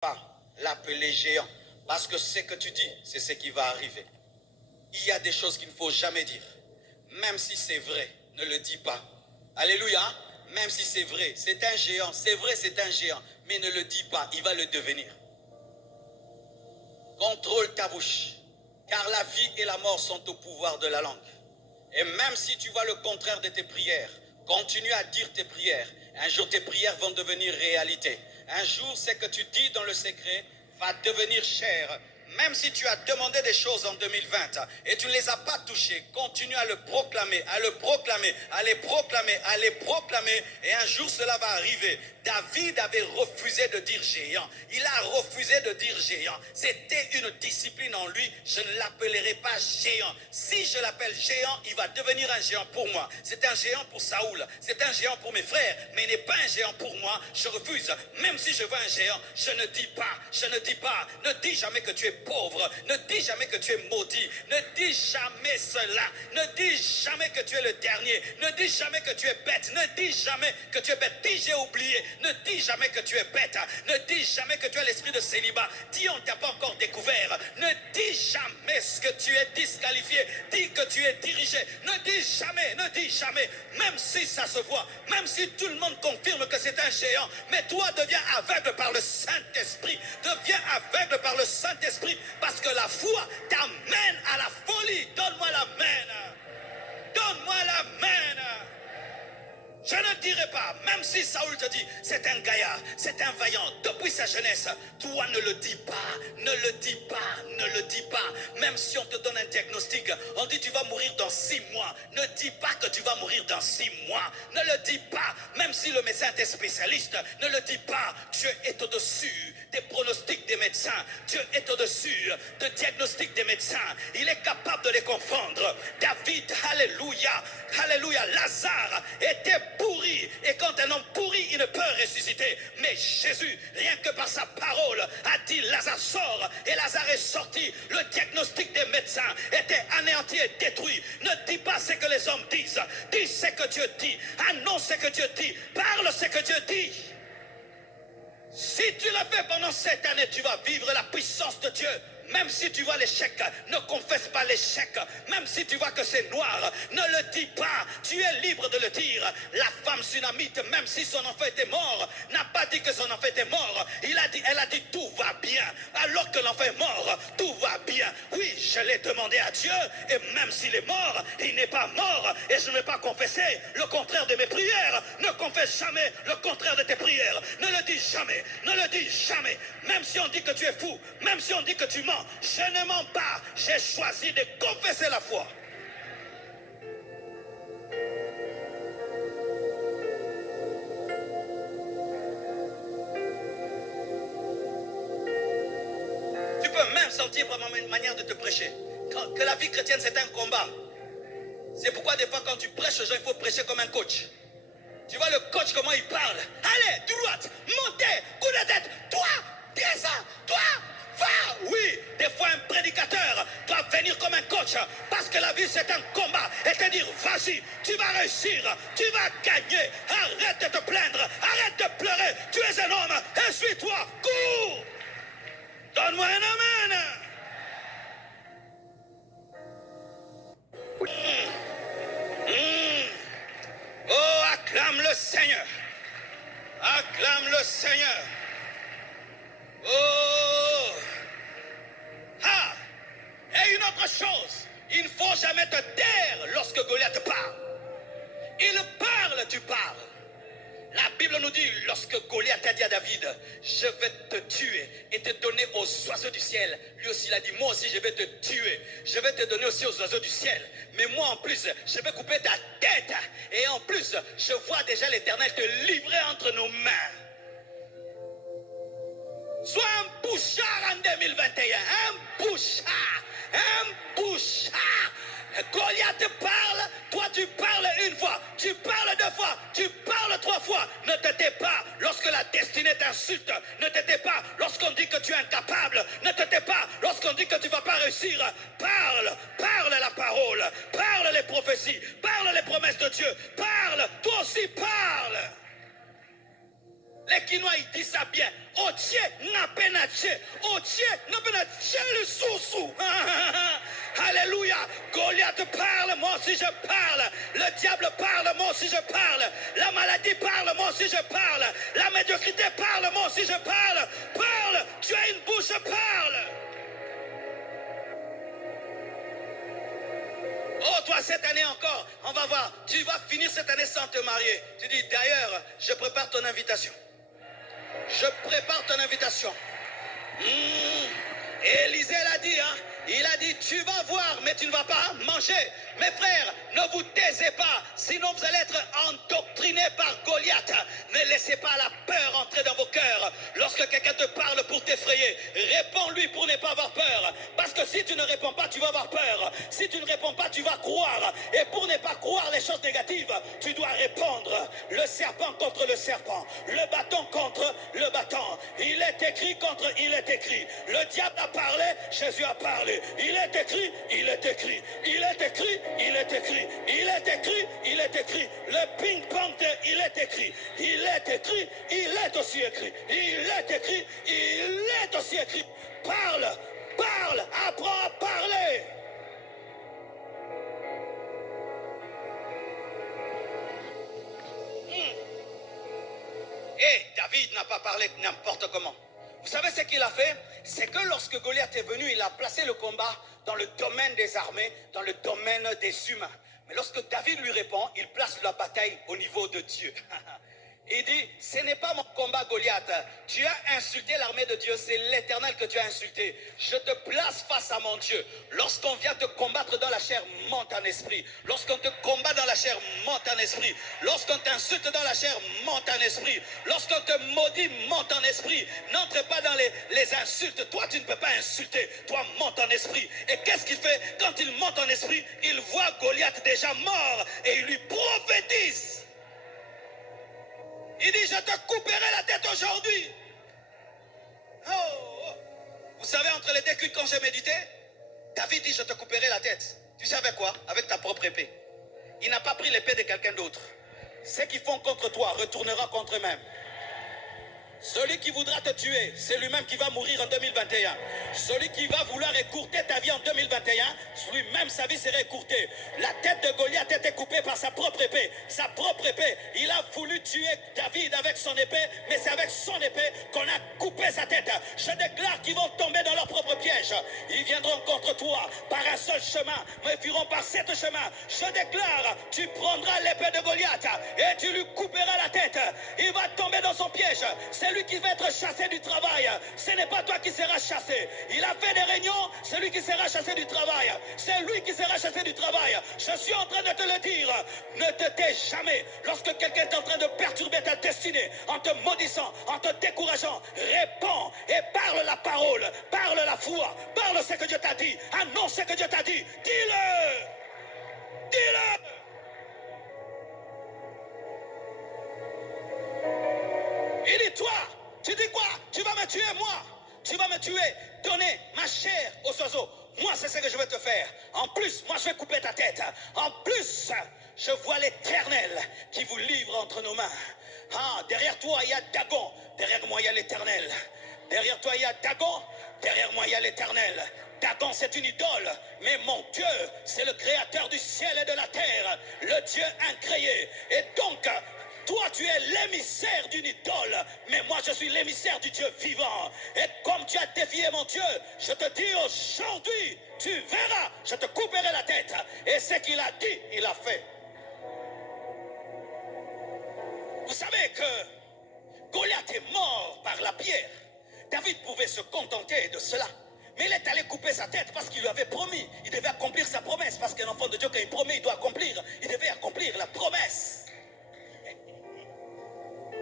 pas l'appeler géant. Parce que ce que tu dis, c'est ce qui va arriver. Il y a des choses qu'il ne faut jamais dire. Même si c'est vrai, ne le dis pas. Alléluia. Même si c'est vrai, c'est un géant. C'est vrai, c'est un géant. Mais ne le dis pas, il va le devenir. Contrôle ta bouche. Car la vie et la mort sont au pouvoir de la langue. Et même si tu vois le contraire de tes prières, continue à dire tes prières. Un jour, tes prières vont devenir réalité. Un jour, ce que tu dis dans le secret va devenir chair. Même si tu as demandé des choses en 2020 et tu ne les as pas touchées, continue à le proclamer, à le proclamer, à les proclamer, à les proclamer. Et un jour, cela va arriver. David avait refusé de dire géant. Il a refusé de dire géant. C'était une discipline en lui. Je ne l'appellerai pas géant. Si je l'appelle géant, il va devenir un géant pour moi. C'est un géant pour Saoul. C'est un géant pour mes frères. Mais il n'est pas un géant pour moi. Je refuse. Même si je veux un géant, je ne dis pas. Je ne dis pas. Ne dis jamais que tu es pauvre. Ne dis jamais que tu es maudit. Ne dis jamais cela. Ne dis jamais que tu es le dernier. Ne dis jamais que tu es bête. Ne dis jamais que tu es bête. Dis j'ai oublié. Ne dis jamais que tu es bête. Ne dis jamais que tu as l'esprit de célibat. Dis on ne t'a pas encore découvert. Ne dis jamais ce que tu es disqualifié. Dis que tu es dirigé. Ne dis jamais, ne dis jamais. Même si ça se voit, même si tout le monde confirme que c'est un géant, mais toi deviens aveugle par le Saint-Esprit. Deviens aveugle par le Saint-Esprit parce que la foi t'amène à la folie. Donne-moi la main. Donne-moi la main. Je ne dirai pas, même si Saoul te dit, c'est un gaillard, c'est un vaillant, depuis sa jeunesse, toi ne le dis pas, ne le dis pas, ne le dis pas. Même si on te donne un diagnostic, on dit tu vas mourir dans 6 mois, ne dis pas que tu vas mourir dans 6 mois, ne le dis pas. Même si le médecin est spécialiste, ne le dis pas. Dieu est au-dessus des pronostics des médecins, Dieu est au-dessus des diagnostics des médecins, il est capable de les confondre. David, alléluia, alléluia, Lazare était pourri, et quand un homme pourri, il ne peut ressusciter. Mais Jésus, rien que par sa parole, a dit Lazare sort, et Lazare est sorti. Le diagnostic des médecins était anéanti et détruit. Ne dis pas ce que les hommes disent, dis ce que Dieu dit, annonce ce que Dieu dit, parle ce que Dieu dit. Si tu le fais pendant cette année, tu vas vivre la puissance de Dieu. Même si tu vois l'échec, ne confesse pas l'échec. Même si tu vois que c'est noir, ne le dis pas. Tu es libre de le dire. La femme sunamite, même si son enfant était mort, n'a pas dit que son enfant était mort. Elle a dit tout va bien. Alors que l'enfant est mort, tout va bien. Oui, je l'ai demandé à Dieu. Et même s'il est mort, il n'est pas mort. Et je ne vais pas confesser le contraire de mes prières. Ne confesse jamais le contraire de tes prières. Ne le dis jamais. Ne le dis jamais. Même si on dit que tu es fou, même si on dit que tu mens, je ne mens pas. J'ai choisi de confesser la foi. Tu peux même sentir par ma manière de te prêcher que la vie chrétienne c'est un combat. C'est pourquoi des fois quand tu prêches aux gens, il faut prêcher comme un coach. Tu vois le coach comment il parle. Allez, droite, montez, coup de tête, toi, descends, toi, va. Oui, des fois un prédicateur doit venir comme un coach parce que la vie c'est un combat et te dire vas-y, tu vas réussir, tu vas gagner. Arrête de te plaindre, arrête de pleurer. Tu es un homme, essuie-toi, cours. Donne-moi un amen. Oh, acclame le Seigneur. Acclame le Seigneur. Oh. Ah. Et une autre chose, il ne faut jamais te taire lorsque Goliath parle. Il parle, tu parles. La Bible nous dit, lorsque Goliath a dit à David, je vais te tuer et te donner aux oiseaux du ciel. Lui aussi, il a dit, moi aussi, je vais te tuer. Je vais te donner aussi aux oiseaux du ciel. Mais moi, en plus, je vais couper ta tête. Et en plus, je vois déjà l'Éternel te livrer entre nos mains. Sois un bouchard en 2021. Un bouchard. Un bouchard. Goliath parle, toi tu parles une fois, tu parles 2 fois, tu parles 3 fois. Ne te tais pas lorsque la destinée t'insulte. Ne te tais pas lorsqu'on dit que tu es incapable. Ne te tais pas lorsqu'on dit que tu ne vas pas réussir. Parle, parle la parole, parle les prophéties, parle les promesses de Dieu. Parle, toi aussi parle. Les Quinois ils disent ça bien. Otie n'a peine Alléluia. Goliath parle, moi aussi je parle. Le diable parle, moi aussi je parle. La maladie parle, moi aussi je parle. La médiocrité parle, moi aussi je parle. Parle, tu as une bouche, parle. Oh, toi, cette année encore, on va voir. Tu vas finir cette année sans te marier. Tu dis, d'ailleurs, je prépare ton invitation. Je prépare ton invitation. Élisée l'a dit, hein. Il a dit, tu vas voir, mais tu ne vas pas manger. Mes frères, ne vous taisez pas, sinon vous allez être endoctrinés par Goliath. Ne laissez pas la peur entrer dans vos cœurs. Lorsque quelqu'un te parle pour t'effrayer, réponds-lui pour ne pas avoir peur. Parce que si tu ne réponds pas, tu vas avoir peur. Si tu ne réponds pas, tu vas croire. Et pour ne pas croire les choses négatives, tu dois répondre. Le serpent contre le serpent. Le bâton contre le bâton. Il est écrit contre il est écrit. Le diable a parlé, Jésus a parlé. Il est écrit, il est écrit. Il est écrit, il est écrit. Il est écrit, il est écrit. Le ping-pong de il est écrit. Il est écrit, il est aussi écrit. Il est écrit, il est aussi écrit. Parle, parle, apprends à parler. Et David n'a pas parlé n'importe comment. Vous savez ce qu'il a fait? C'est que lorsque Goliath est venu, il a placé le combat dans le domaine des armées, dans le domaine des humains. Mais lorsque David lui répond, il place la bataille au niveau de Dieu. Il dit, ce n'est pas mon combat, Goliath. Tu as insulté l'armée de Dieu, c'est l'Éternel que tu as insulté. Je te place face à mon Dieu. Lorsqu'on vient te combattre dans la chair, monte en esprit. Lorsqu'on te combat dans la chair, monte en esprit. Lorsqu'on t'insulte dans la chair, monte en esprit. Lorsqu'on te maudit, monte en esprit. N'entre pas dans les insultes. Toi, tu ne peux pas insulter. Toi, monte en esprit. Et qu'est-ce qu'il fait? Quand il monte en esprit, il voit Goliath déjà mort et il lui prophétise. Il dit, je te couperai la tête aujourd'hui. Oh. Vous savez, entre les deux cultes, quand j'ai médité, David dit, je te couperai la tête. Tu sais avec quoi? Avec ta propre épée. Il n'a pas pris l'épée de quelqu'un d'autre. Ceux qui font contre toi retournera contre eux-mêmes. Celui qui voudra te tuer, c'est lui-même qui va mourir en 2021. Celui qui va vouloir écourter ta vie en 2021, lui-même sa vie serait écourtée. La tête de Goliath était coupée par sa propre épée. Sa propre épée. Il a voulu tuer David avec son épée, mais c'est avec son épée qu'on a coupé sa tête. Je déclare qu'ils vont tomber dans leur propre piège. Ils viendront contre toi par un seul chemin, mais ils fuiront par sept chemins. Je déclare, tu prendras l'épée de Goliath et tu lui couperas la tête. Il va tomber dans son piège. C'est lui qui va être chassé du travail. Ce n'est pas toi qui seras chassé. Il a fait des réunions, c'est lui qui sera chassé du travail. C'est lui qui sera chassé du travail. Je suis en train de te le dire. Ne te tais jamais. Lorsque quelqu'un est en train de perturber ta destinée, en te maudissant, en te décourageant, réponds et parle la parole, parle la foi, parle ce que Dieu t'a dit, annonce ce que Dieu t'a dit. Dis-le. Dis-le. Il dit, toi, tu dis quoi? Tu vas me tuer, moi. Tu vas me tuer, donner ma chair aux oiseaux. Moi, c'est ce que je vais te faire. En plus, moi, je vais couper ta tête. En plus, je vois l'Éternel qui vous livre entre nos mains. Ah, derrière toi, il y a Dagon. Derrière moi, il y a l'Éternel. Derrière toi, il y a Dagon. Derrière moi, il y a l'Éternel. Dagon, c'est une idole. Mais mon Dieu, c'est le créateur du ciel et de la terre. Le Dieu incréé. Et donc, toi, tu es l'émissaire d'une idole, mais moi, je suis l'émissaire du Dieu vivant. Et comme tu as défié mon Dieu, je te dis aujourd'hui, tu verras, je te couperai la tête. Et ce qu'il a dit, il a fait. Vous savez que Goliath est mort par la pierre. David pouvait se contenter de cela. Mais il est allé couper sa tête parce qu'il lui avait promis. Il devait accomplir sa promesse. Parce qu'un enfant de Dieu, quand il promet, il doit accomplir. Il devait accomplir la promesse.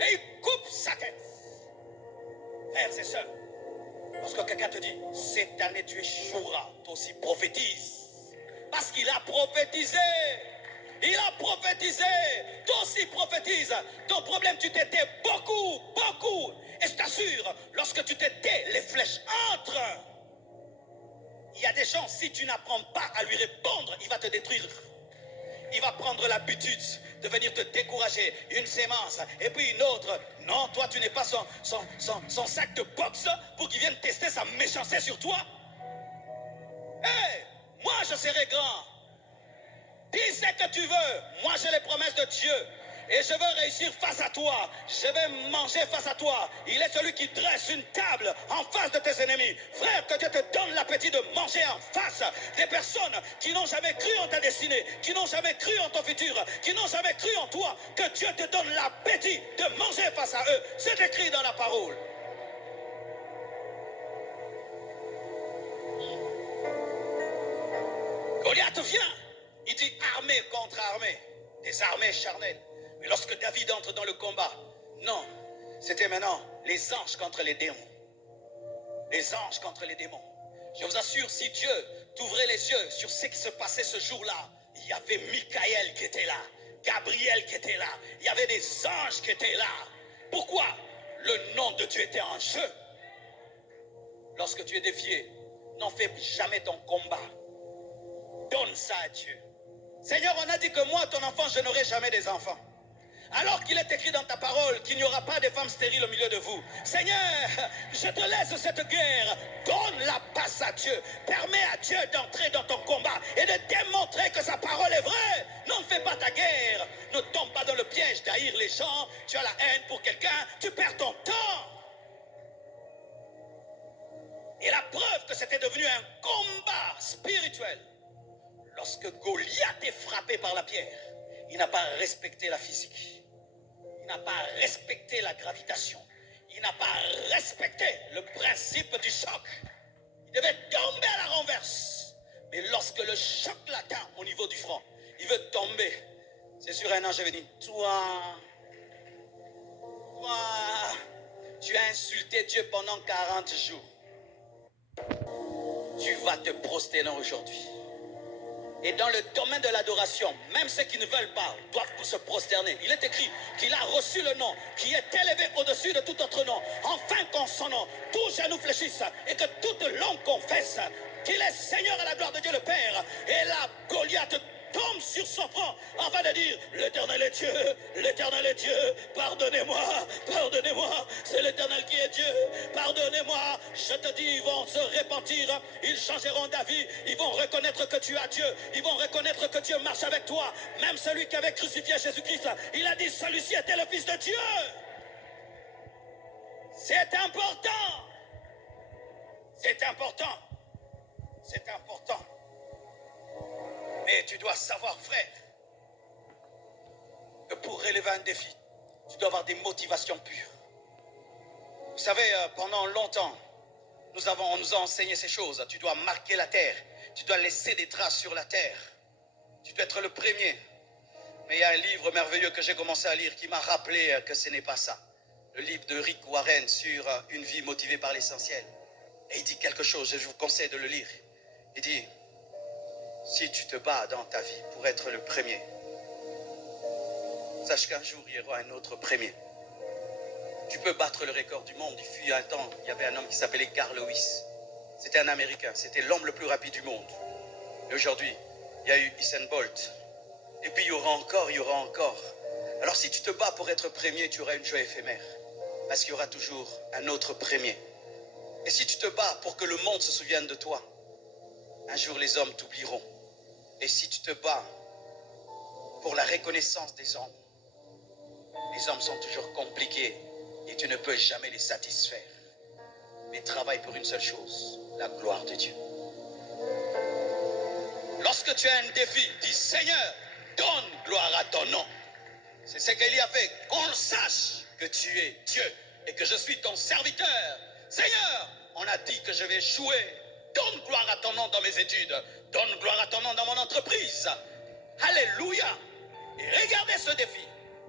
Et il coupe sa tête. Frères et sœurs, lorsque quelqu'un te dit, cette année tu échoueras, toi aussi prophétise. Parce qu'il a prophétisé. Il a prophétisé. Toi aussi prophétise. Ton problème, tu t'étais beaucoup, beaucoup. Et je t'assure, lorsque tu t'étais, les flèches entrent. Il y a des gens, si tu n'apprends pas à lui répondre, il va te détruire. Il va prendre l'habitude de venir te décourager. Une sémence, et puis une autre. Non, toi, tu n'es pas son sac de boxe pour qu'il vienne tester sa méchanceté sur toi. Hé, moi, je serai grand. Dis ce que tu veux. Moi, j'ai les promesses de Dieu. Et je veux réussir face à toi. Je vais manger face à toi. Il est celui qui dresse une table en face de tes ennemis. Frère, que Dieu te donne l'appétit de manger en face des personnes qui n'ont jamais cru en ta destinée, qui n'ont jamais cru en ton futur, qui n'ont jamais cru en toi. Que Dieu te donne l'appétit de manger face à eux. C'est écrit dans la parole. Goliath vient. Il dit armée contre armée. Des armées charnelles. Mais lorsque David entre dans le combat, non, c'était maintenant les anges contre les démons. Les anges contre les démons. Je vous assure, si Dieu t'ouvrait les yeux sur ce qui se passait ce jour-là, il y avait Michael qui était là, Gabriel qui était là, il y avait des anges qui étaient là. Pourquoi? Le nom de Dieu était en jeu. Lorsque tu es défié, n'en fais jamais ton combat. Donne ça à Dieu. Seigneur, on a dit que moi, ton enfant, je n'aurai jamais des enfants. Alors qu'il est écrit dans ta parole qu'il n'y aura pas de femmes stériles au milieu de vous. Seigneur, je te laisse cette guerre. Donne la passe à Dieu. Permets à Dieu d'entrer dans ton combat et de démontrer que sa parole est vraie. N'en fais pas ta guerre. Ne tombe pas dans le piège d'haïr les gens. Tu as la haine pour quelqu'un, tu perds ton temps. Et la preuve que c'était devenu un combat spirituel. Lorsque Goliath est frappé par la pierre, il n'a pas respecté la physique. Il n'a pas respecté la gravitation. Il n'a pas respecté le principe du choc. Il devait tomber à la renverse. Mais lorsque le choc l'atteint au niveau du front, il veut tomber. C'est sur un ange, je vais dire, toi, tu as insulté Dieu pendant 40 jours. Tu vas te prosterner aujourd'hui. Et dans le domaine de l'adoration, même ceux qui ne veulent pas doivent se prosterner. Il est écrit qu'il a reçu le nom qui est élevé au-dessus de tout autre nom. Enfin qu'en son nom, tout genou fléchisse et que toute langue confesse qu'il est Seigneur à la gloire de Dieu le Père. Et la Goliath tombe sur son front afin de dire l'Éternel est Dieu, pardonnez-moi, c'est l'Éternel qui est Dieu, pardonnez-moi, je te dis, ils vont se repentir, ils changeront d'avis, ils vont reconnaître que tu as Dieu, ils vont reconnaître que Dieu marche avec toi, même celui qui avait crucifié Jésus-Christ, il a dit celui-ci était le Fils de Dieu. C'est important, c'est important, c'est important. Mais tu dois savoir, frère, que pour relever un défi, tu dois avoir des motivations pures. Vous savez, pendant longtemps, on nous a enseigné ces choses. Tu dois marquer la terre. Tu dois laisser des traces sur la terre. Tu dois être le premier. Mais il y a un livre merveilleux que j'ai commencé à lire qui m'a rappelé que ce n'est pas ça. Le livre de Rick Warren sur une vie motivée par l'essentiel. Et il dit quelque chose, je vous conseille de le lire. Il dit... Si tu te bats dans ta vie pour être le premier, sache qu'un jour, il y aura un autre premier. Tu peux battre le record du monde. Il fut un temps, il y avait un homme qui s'appelait Carl Lewis. C'était un Américain, c'était l'homme le plus rapide du monde. Et aujourd'hui, il y a eu Usain Bolt. Et puis il y aura encore. Alors si tu te bats pour être premier, tu auras une joie éphémère. Parce qu'il y aura toujours un autre premier. Et si tu te bats pour que le monde se souvienne de toi, un jour les hommes t'oublieront. Et si tu te bats pour la reconnaissance des hommes sont toujours compliqués et tu ne peux jamais les satisfaire. Mais travaille pour une seule chose, la gloire de Dieu. Lorsque tu as un défi, dis Seigneur, donne gloire à ton nom. C'est ce qu'il y a fait, qu'on sache que tu es Dieu et que je suis ton serviteur. Seigneur, on a dit que je vais échouer. Donne gloire à ton nom dans mes études. Donne gloire à ton nom dans mon entreprise. Alléluia. Et regardez ce défi.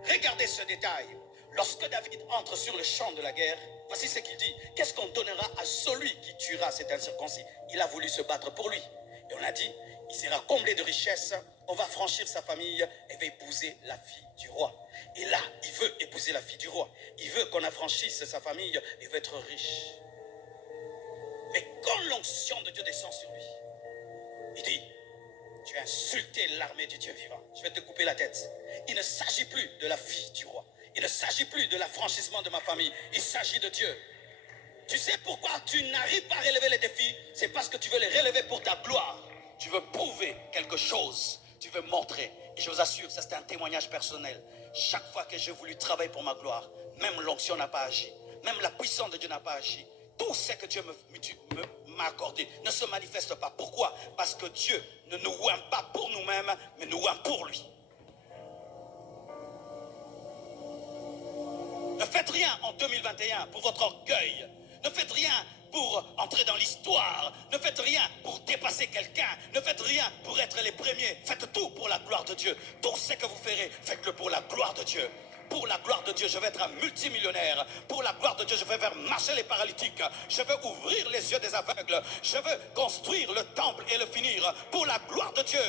Regardez ce détail. Lorsque David entre sur le champ de la guerre, voici ce qu'il dit. Qu'est-ce qu'on donnera à celui qui tuera cet incirconcis? Il a voulu se battre pour lui. Et on a dit, il sera comblé de richesses. On va franchir sa famille et va épouser la fille du roi. Et là, il veut épouser la fille du roi. Il veut qu'on affranchisse sa famille et veut être riche. Mais quand l'onction de Dieu descend sur lui, il dit, tu Tu as insulté l'armée du Dieu vivant. Je vais te couper la tête. Il ne s'agit plus de la vie du roi. Il ne s'agit plus de l'affranchissement de ma famille. Il s'agit de Dieu. Tu sais pourquoi tu n'arrives pas à relever les défis? C'est parce que tu veux les relever pour ta gloire. Tu veux prouver quelque chose. Tu veux montrer. Et je vous assure, ça c'est un témoignage personnel. Chaque fois que j'ai voulu travailler pour ma gloire, même l'onction n'a pas agi. Même la puissance de Dieu n'a pas agi. Tout ce que Dieu m'a accordé ne se manifeste pas. Pourquoi? Parce que Dieu ne nous oint pas pour nous-mêmes, mais nous oint pour lui. Ne faites rien en 2021 pour votre orgueil. Ne faites rien pour entrer dans l'histoire. Ne faites rien pour dépasser quelqu'un. Ne faites rien pour être les premiers. Faites tout pour la gloire de Dieu. Tout ce que vous ferez, faites-le pour la gloire de Dieu. Pour la gloire de Dieu, je vais être un multimillionnaire. Pour la gloire de Dieu, je vais faire marcher les paralytiques. Je vais ouvrir les yeux des aveugles. Je veux construire le temple et le finir. Pour la gloire de Dieu,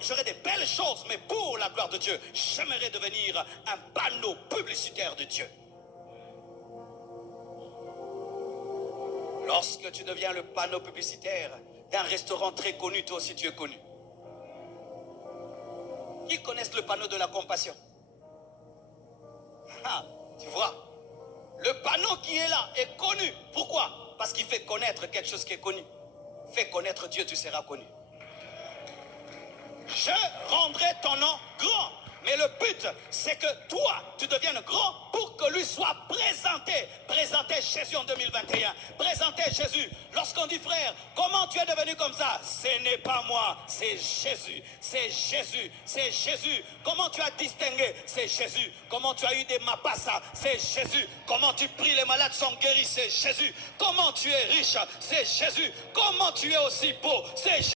j'aurai des belles choses. Mais pour la gloire de Dieu, j'aimerais devenir un panneau publicitaire de Dieu. Lorsque tu deviens le panneau publicitaire d'un restaurant très connu, toi aussi tu es connu. Qui connaissent le panneau de la compassion? Ah, tu vois, le panneau qui est là est connu. Pourquoi? Parce qu'il fait connaître quelque chose qui est connu. Fais connaître Dieu, tu seras connu. Je rendrai ton nom grand. Mais le but, c'est que toi, tu deviennes grand pour que lui soit présenté. Présenter Jésus en 2021. Présenter Jésus. Lorsqu'on dit, frère, comment tu es devenu comme ça? Ce n'est pas moi, c'est Jésus. C'est Jésus. C'est Jésus. Comment tu as distingué? C'est Jésus. Comment tu as eu des mapassa? C'est Jésus. Comment tu pries, les malades sont guéris? C'est Jésus. Comment tu es riche? C'est Jésus. Comment tu es aussi beau? C'est Jésus.